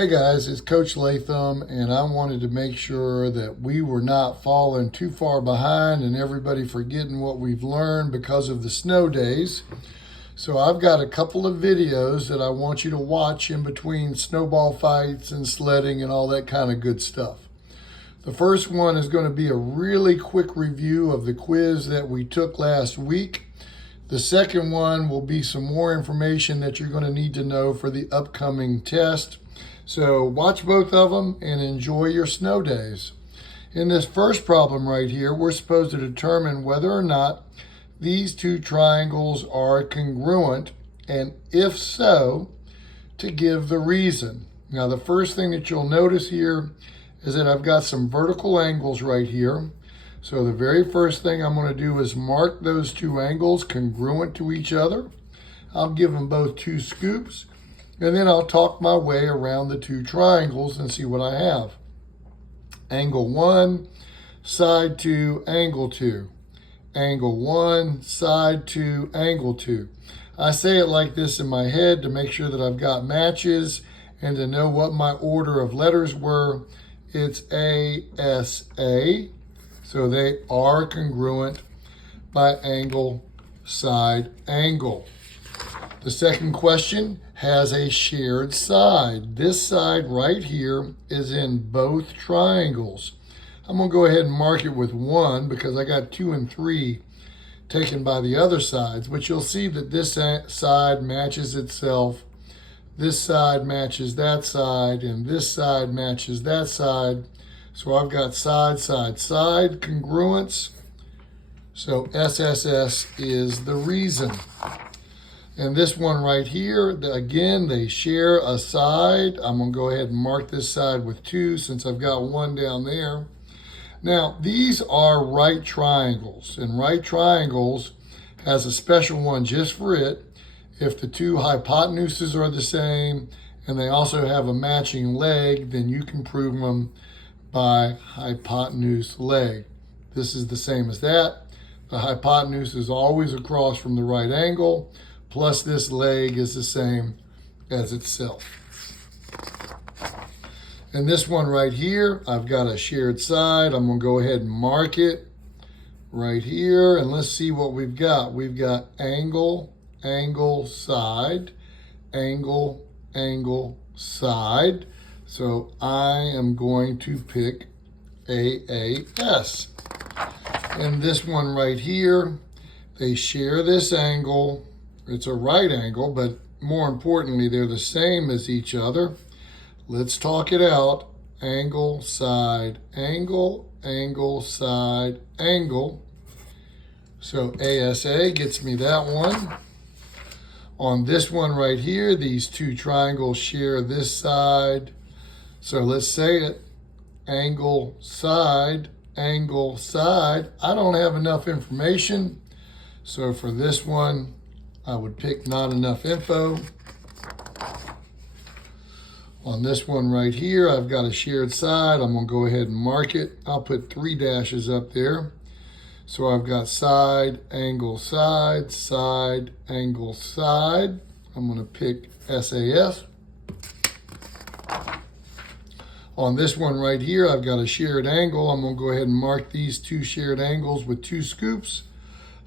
Hey guys, it's Coach Latham, and I wanted to make sure that we were not falling too far behind and everybody forgetting what we've learned because of the snow days. So I've got a couple of videos that I want you to watch in between snowball fights and sledding and all that kind of good stuff. The first one is going to be a really quick review of the quiz that we took last week. The second one will be some more information that you're going to need to know for the upcoming test. So watch both of them and enjoy your snow days. In this first problem right here, we're supposed to determine whether or not these two triangles are congruent, and if so, to give the reason. Now, the first thing that you'll notice here is that I've got some vertical angles right here. So the very first thing I'm going to do is mark those two angles congruent to each other. I'll give them both 2 scoops. And then I'll talk my way around the 2 triangles and see what I have. Angle 1, side 2, angle 2. Angle 1, side 2, angle 2. I say it like this in my head to make sure that I've got matches and to know what my order of letters were. It's A, S, A. So they are congruent by angle, side, angle. The second question has a shared side. This side right here is in both triangles. I'm going to go ahead and mark it with 1 because I got 2 and 3 taken by the other sides, but you'll see that this side matches itself, this side matches that side, and this side matches that side. So I've got side, side, side congruence. So SSS is the reason. And this one right here, again, they share a side. I'm going to go ahead and mark this side with 2 since I've got 1 down there. Now, these are right triangles, and right triangles has a special one just for it. If the 2 hypotenuses are the same and they also have a matching leg, then you can prove them by hypotenuse leg. This is the same as that. The hypotenuse is always across from the right angle, plus this leg is the same as itself. And this one right here, I've got a shared side. I'm going to go ahead and mark it right here. And let's see what we've got. We've got angle, angle, side, angle, angle, side. So I am going to pick AAS. And this one right here, they share this angle. It's a right angle, but more importantly, they're the same as each other. Let's talk it out. Angle, side, angle, angle, side, angle. So ASA gets me that one. On this one right here, these 2 triangles share this side. So let's say it. Angle, side, angle, side. I don't have enough information. So for this one, I would pick not enough info. On this one right here, I've got a shared side. I'm going to go ahead and mark it. I'll put 3 dashes up there. So I've got side, angle, side, side, angle, side. I'm going to pick SAS. On this one right here, I've got a shared angle. I'm going to go ahead and mark these 2 shared angles with 2 scoops.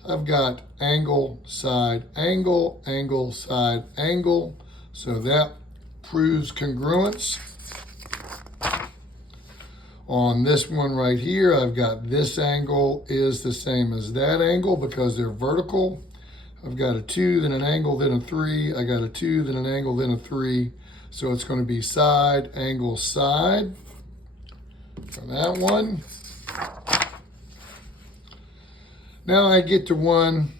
I've got angle, side, angle, angle, side, angle. So that proves congruence. On this one right here, I've got this angle is the same as that angle because they're vertical. I've got a 2, then an angle, then a 3. I got a 2, then an angle, then a 3. So it's going to be side, angle, side for that one. Now I get to one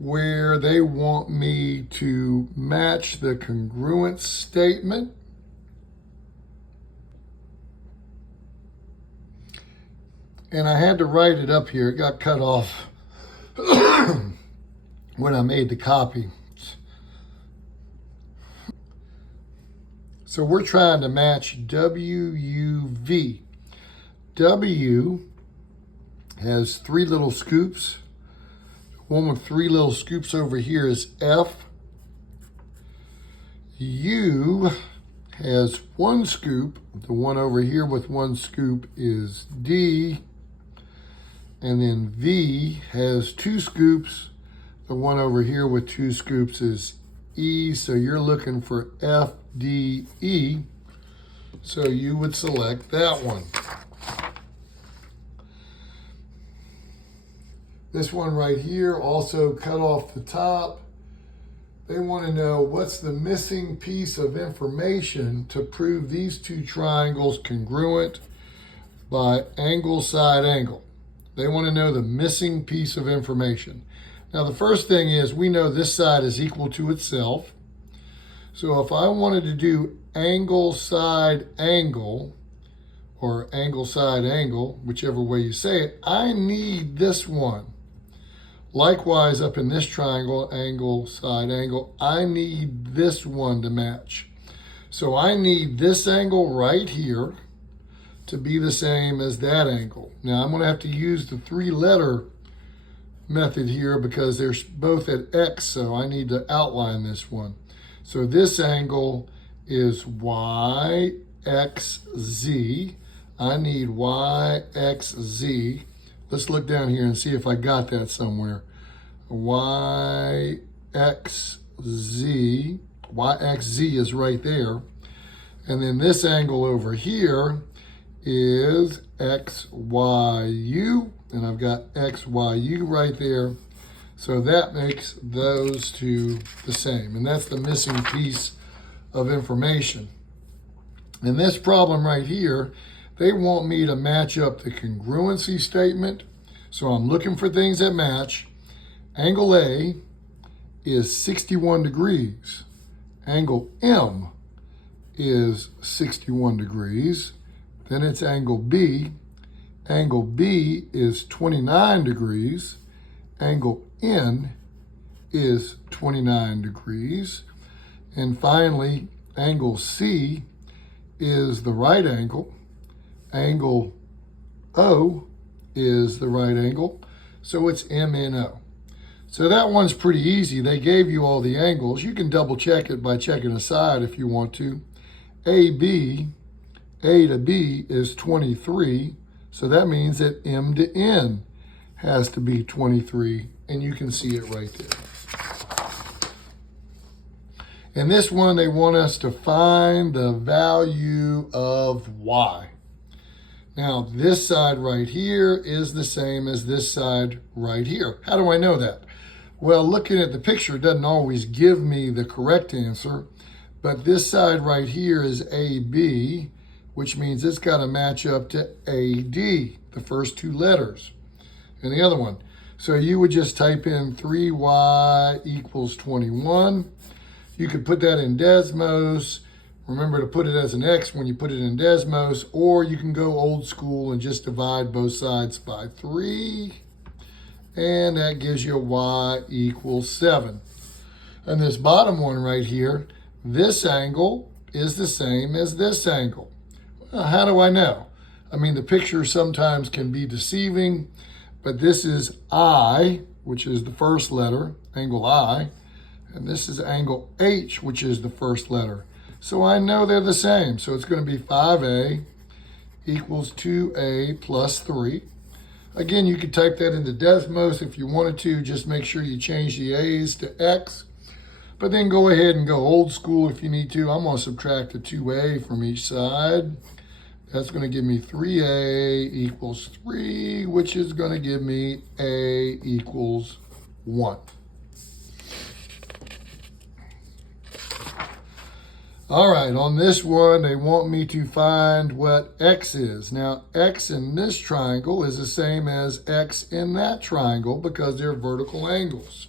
where they want me to match the congruence statement. And I had to write it up here. It got cut off when I made the copy. So we're trying to match WUV. W has 3 little scoops. One with 3 little scoops over here is F. U has one scoop. The one over here with one scoop is D. And then V has two scoops. The one over here with two scoops is E. So you're looking for F, D, E. So you would select that one. This one right here, also cut off the top. They want to know what's the missing piece of information to prove these two triangles congruent by angle, side, angle. They want to know the missing piece of information. Now the first thing is we know this side is equal to itself. So if I wanted to do angle, side, angle, or angle, side, angle, whichever way you say it, I need this one. Likewise, up in this triangle, angle, side, angle, I need this one to match. So I need this angle right here to be the same as that angle. Now I'm going to have to use the three-letter method here because they're both at X, so I need to outline this one. So this angle is YXZ. I need YXZ. Let's look down here and see if I got that somewhere. YXZ. YXZ is right there. And then this angle over here is XYU. And I've got XYU right there. So that makes those two the same. And that's the missing piece of information. In this problem right here, they want me to match up the congruency statement. So I'm looking for things that match. Angle A is 61 degrees. Angle M is 61 degrees. Then it's angle B. Angle B is 29 degrees. Angle N is 29 degrees. And finally, angle C is the right angle. Angle O is the right angle, so it's MNO. So that one's pretty easy. They gave you all the angles. You can double check it by checking a side if you want to. AB, A to B is 23, so that means that M to N has to be 23, and you can see it right there. In this one, they want us to find the value of Y. Now, this side right here is the same as this side right here. How do I know that? Well, looking at the picture, it doesn't always give me the correct answer, but this side right here is AB, which means it's got to match up to AD, the first two letters, and the other one. So you would just type in 3y equals 21. You could put that in Desmos. Remember to put it as an X when you put it in Desmos, or you can go old school and just divide both sides by 3, and that gives you Y equals 7. And this bottom one right here, this angle is the same as this angle. Well, how do I know? I mean, the picture sometimes can be deceiving, but this is I, which is the first letter, angle I, and this is angle H, which is the first letter. So I know they're the same. So it's going to be 5A equals 2A plus 3. Again, you could type that into Desmos if you wanted to. Just make sure you change the A's to X. But then go ahead and go old school if you need to. I'm going to subtract a 2A from each side. That's going to give me 3A equals 3, which is going to give me A equals 1. All right, on this one, they want me to find what X is. Now, X in this triangle is the same as X in that triangle because they're vertical angles.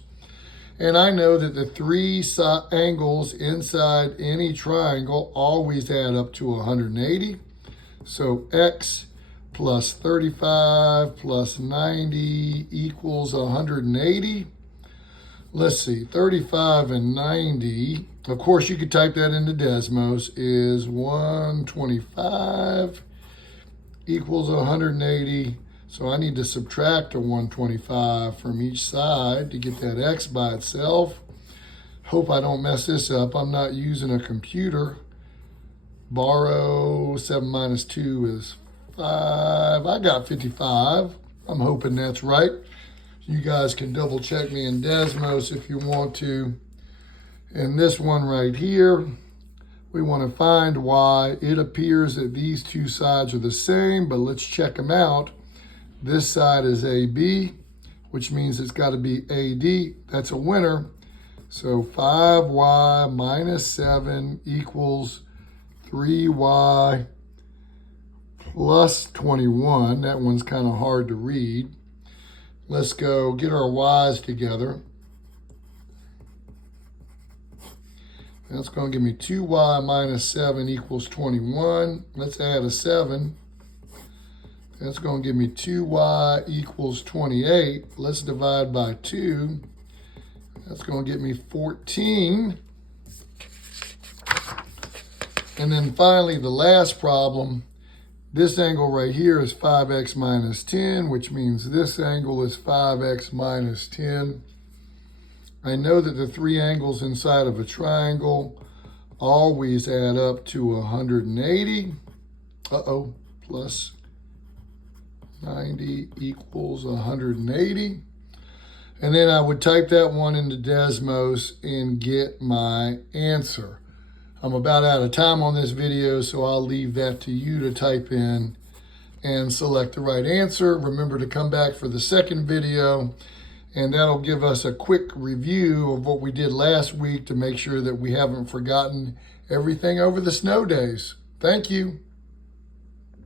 And I know that the three angles inside any triangle always add up to 180. So X plus 35 plus 90 equals 180. Let's see, 35 and 90. Of course, you could type that into Desmos, is 125 equals 180. So I need to subtract a 125 from each side to get that X by itself. Hope I don't mess this up. I'm not using a computer. borrow. 7 minus 2 is 5. I got 55. I'm hoping that's right. You guys can double check me in Desmos if you want to. And this one right here, we want to find y. It appears that these two sides are the same, but let's check them out. This side is AB, which means it's got to be AD. That's a winner. So 5y minus 7 equals 3y plus 21. That one's kind of hard to read. Let's go get our y's together. That's going to give me 2y minus 7 equals 21. Let's add a 7. That's going to give me 2y equals 28. Let's divide by 2. That's going to get me 14. And then finally, the last problem. This angle right here is 5x minus 10, which means this angle is 5x minus 10. I know that the three angles inside of a triangle always add up to 180. Plus 90 equals 180. And then I would type that one into Desmos and get my answer. I'm about out of time on this video, so I'll leave that to you to type in and select the right answer. Remember to come back for the second video, and that'll give us a quick review of what we did last week to make sure that we haven't forgotten everything over the snow days. Thank you.